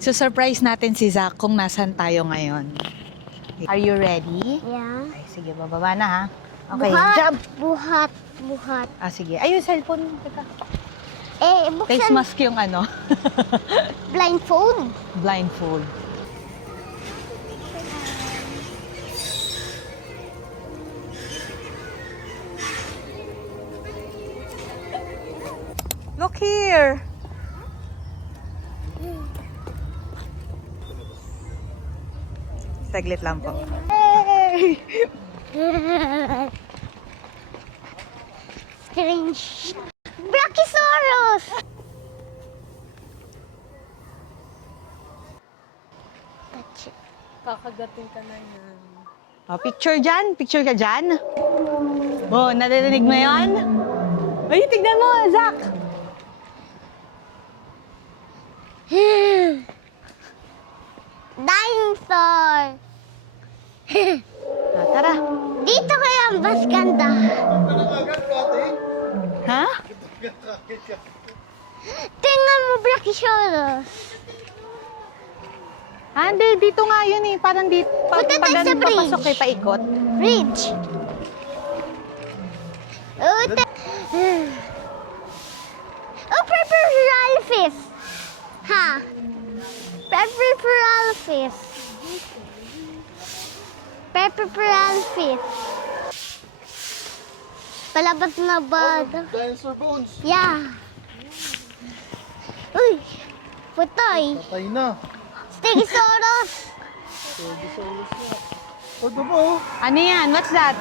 So, surprise natin si Zach kung nasan tayo ngayon. Are you ready? Yeah. Okay, sige, bababa na ha. Okay, Buhat, jump! buhat, buhat. Ah, sige. Ay, yung cellphone. Teka. Eh, Face buksan mask yung ano. blindfold. Blindfold. Look here! Saglit lang po. Hey! Strange. Brachiosaurus! Touch it. Kakagatin ka na yan. Oh, picture dyan? Picture ka dyan? Oh, naririnig mo yun? Ay, tignan mo, Zach! Dinosaur! Ah, tara. Dito kaya ang mas ganda. Ha? Tingnan mo, Brachiosaurus. Ah, hindi. Dito nga yun eh. Parang dito. Punta tayo sa ganun bridge. papasok eh, paikot. Bridge. Oh, oh, purple fish. Ha? Purple fish. Purple fish. Palabas na ba? Dinosaur bones. Yeah. Uy, putay. Patay na. Stegosaurus. Ano ba? Ano yan? What's that?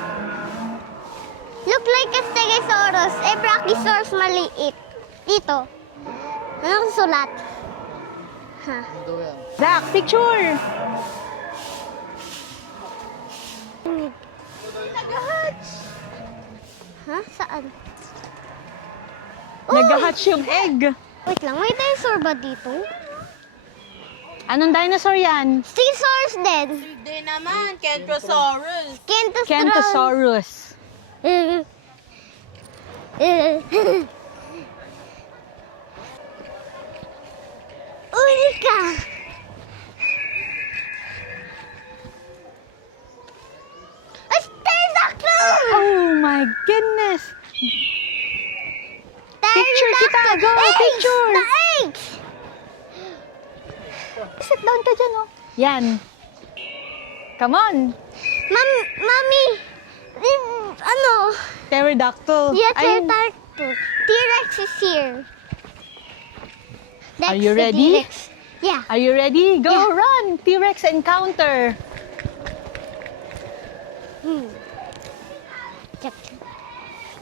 Look like a Stegosaurus. Eh, Brachiosaurus maliit. Dito. Anong sulat? Ha? Ano daw yan? Zach, picture! Ha? Saan? Nag-hatch yung egg. Wait lang, may dinosaur ba dito? Anong dinosaur yan? Stegosaurus din. Hindi naman, Kentrosaurus. Kentosaurus. Uli ka. Pterodactyl! Oh my goodness! Picture kita! Go! Picture! The eggs! Sit down ka dyan, oh. Yan. Come on! Mami! Ano? Pterodactyl. Yeah, Ay, pterodactyl. T-Rex is here. Are That's you the ready? T-Rex. Yeah. Are you ready? Go, Yeah. run! T-Rex encounter! Check.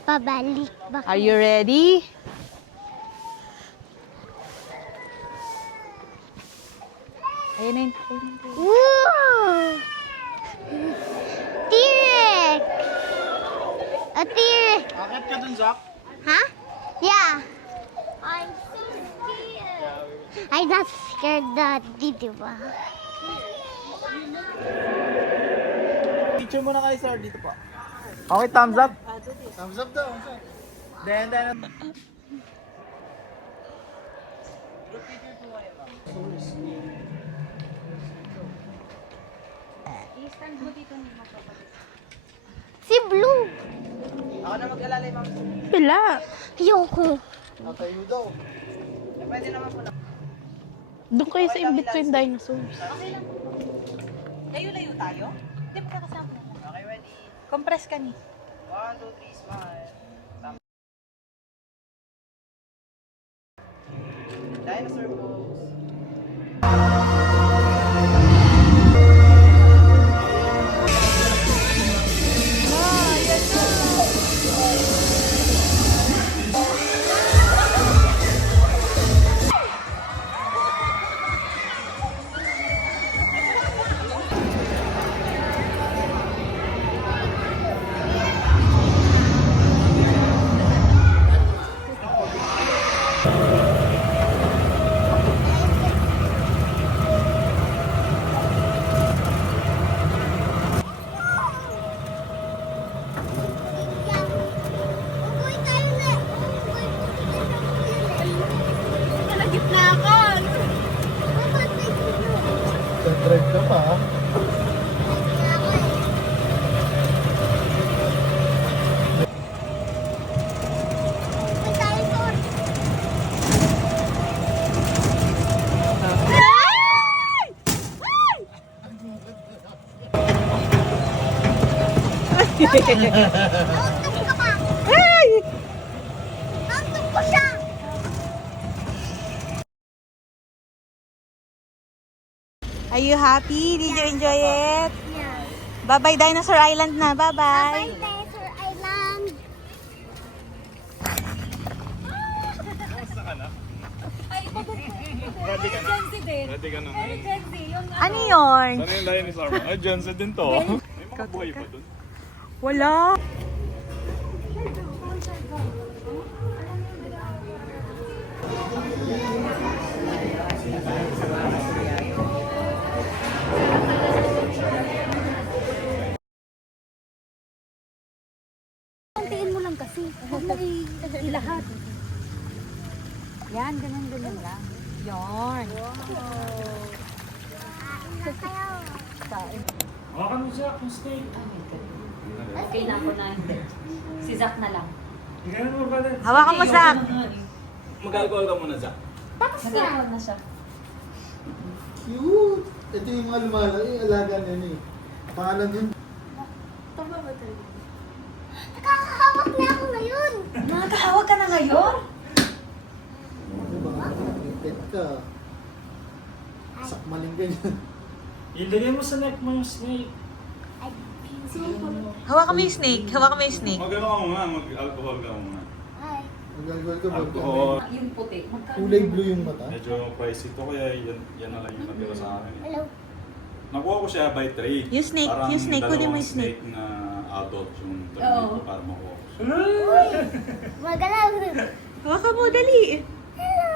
Pabalik ba? Are you ready? Ayun na yun. Woo! T-Rex! A T-Rex! Akit ka dun, Zach. Huh? Yeah. I'm so scared. I'm not scared, Daddy, di ba? Picture muna kayo, sir. Dito po. Okay, thumbs up. Thumbs up daw. Then. Si Blue. Ako na mag-alalay, ma'am. Pila. Ayoko. Natayo daw. Pwede naman po na. Doon kayo sa in-between dinosaurs. Layo-layo tayo? Hindi mo kasama. Okay, ready? Compress ka ni. 1, 2, 3, smile. Dinosaur pose. Nauntog ka pa. Ay! Nauntog ko siya. Are you happy? Did you enjoy it? Yeah. Bye-bye Dinosaur Island na. Bye, Bye-bye. Dinosaur Island. Ready ka na ngayon. Ano yun? Sana yung dinosaur mo? Ay, Johnson din to. May mga buhay pa dun. Wala. Kontiin mo lang kasi. Huwag mo ilahat. Yan, ganun lang. Yarn. Hawakan mo siya kung stay. Okay na ako na hindi. Si Zach na lang. Ganyan mo ba din? Hawakan mo, Zach. Mag-alcohol ka muna, Zach. Nag-alcohol na siya. Cute! Ito yung mga lumalaki, alaga na yun eh. Pangalan yun. Nakakahawak na ako ngayon. Nakakahawag ka na ngayon? Diba? Pet ka. Sakmaling ka dyan. Ilagay mo sa neck mo yung snake. Hawakan mo yung snake. Hawakan mo yung snake. Mag-ano ka muna, mag-alcohol ka muna. Ay. Mag-alcohol ka ba? Alcohol. Yung puti. Magkano? Kulay blue yung mata. Medyo pricey to, kaya yan na lang yung natira sa akin. Hello. Nakuha ko siya by trade. Yung snake, Parang yung snake, kunin mo dalawang yung snake. na adult yung Oo. trade ko para makuha ko siya. Magalaw. Hawakan mo, dali. Hello.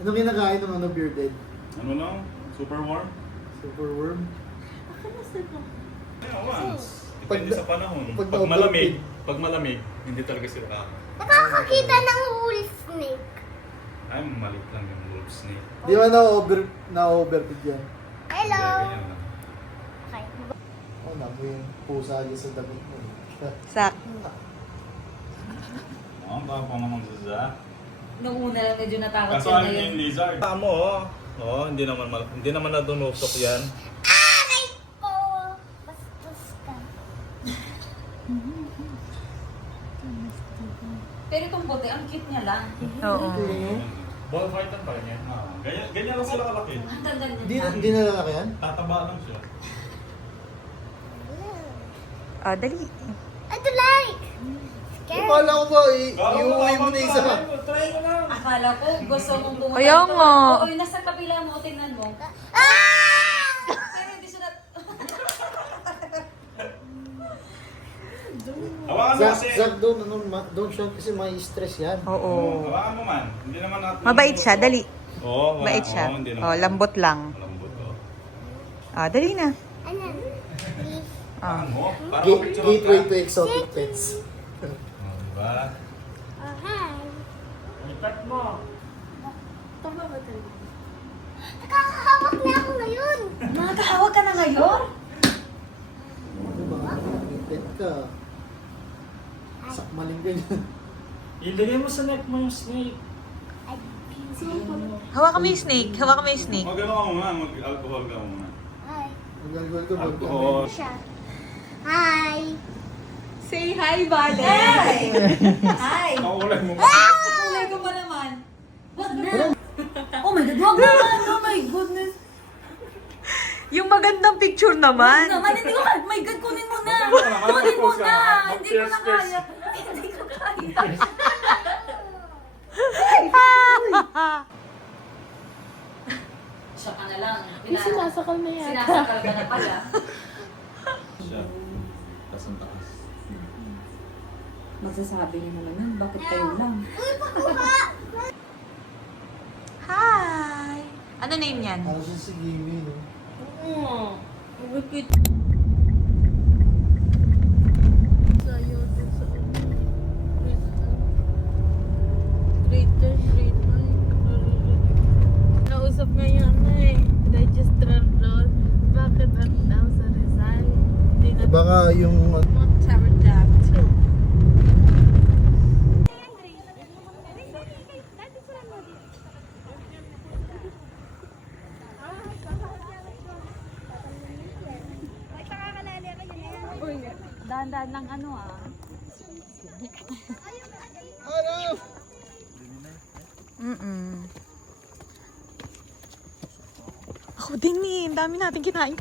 Ano kinakain ng bearded? Ano lang? Super warm? Super worm? Yeah, once. Depende Pag- sa panahon. pag Pag malamig, hindi talaga sila kakain. Nakakakita ng wolf snake. Ay, maliit lang yung wolf snake. Di ba na-overfeed yan? Hello. Kaya ganyan lang. Okay. Oh, nabo yung pusa dyan sa damit mo. Zach. Ang tapang naman sa Zach. Nung una lang medyo natakot Kaso siya ano ngayon. yung lizard? Tama oh. Oh, hindi naman nadunusok yan. Aray ko. Bastos ka. Pero itong puti, ang cute niya lang. Oo. Ball fighter pa rin yan. Ganyan lang sila kalaki. Ang ganda niya. Hindi na lalaki yan? Tataba lang siya. Oh, dali. Ito like. Akala ko ba, iuwi mo na isa. Try mo lang. Akala ko gusto mong pumunta Kaya dito. nga. Oo, yung nasa kabila mo, tingnan mo. Ah! Pero hindi siya Hawakan mo kasi. Zach, doon, doon siya kasi may stress yan. Oo. Hawakan mo man. Hindi naman natin. Mabait siya, dali. Oo. Mabait siya. hindi naman. Oh, lambot lang. Lambot, oh. Ah, dali na. Ano? Ah. Ano? Para Gateway to exotic pets. Diba? Oh, hi. Nakakahawak na ako ngayon. Nakakahawag ka na ngayon? Diba? Pet ka. Sakmaling ka dyan. Ilagay mo sa neck mo yung snake. Hawakan mo yung snake. Hawakan mo yung snake. Mag-ano ka muna, mag-alcohol ka muna. Hi. Mag-alcohol ka ba? Alcohol. Siya. Hi. Say hi, Vale. Hi! Nakulay mo. Kulay ko ba naman? Wag na! Oh my God, wag naman! Oh my goodness! Yung magandang picture naman. Naman, hindi ko kaya. Oh my God, kunin mo na! Kunin mo na! Hindi ko na kaya. Hindi ko kaya. Siya ka na lang. Sinasakal na yan. Sinasakal ka na pala. Siya. Taas ang taas. Magsasabi niyo naman yun, bakit kayo lang? Hi! Ano name niyan? Ano siya si Gimme, no? Nausap nga yung ano eh, registrar doon. Bakit at daw sa Rizal? Hindi na Baka yung... Tower Jack 2. Uy, Dahan-dahan lang ano ah. Ako din eh. Ang dami natin kinain.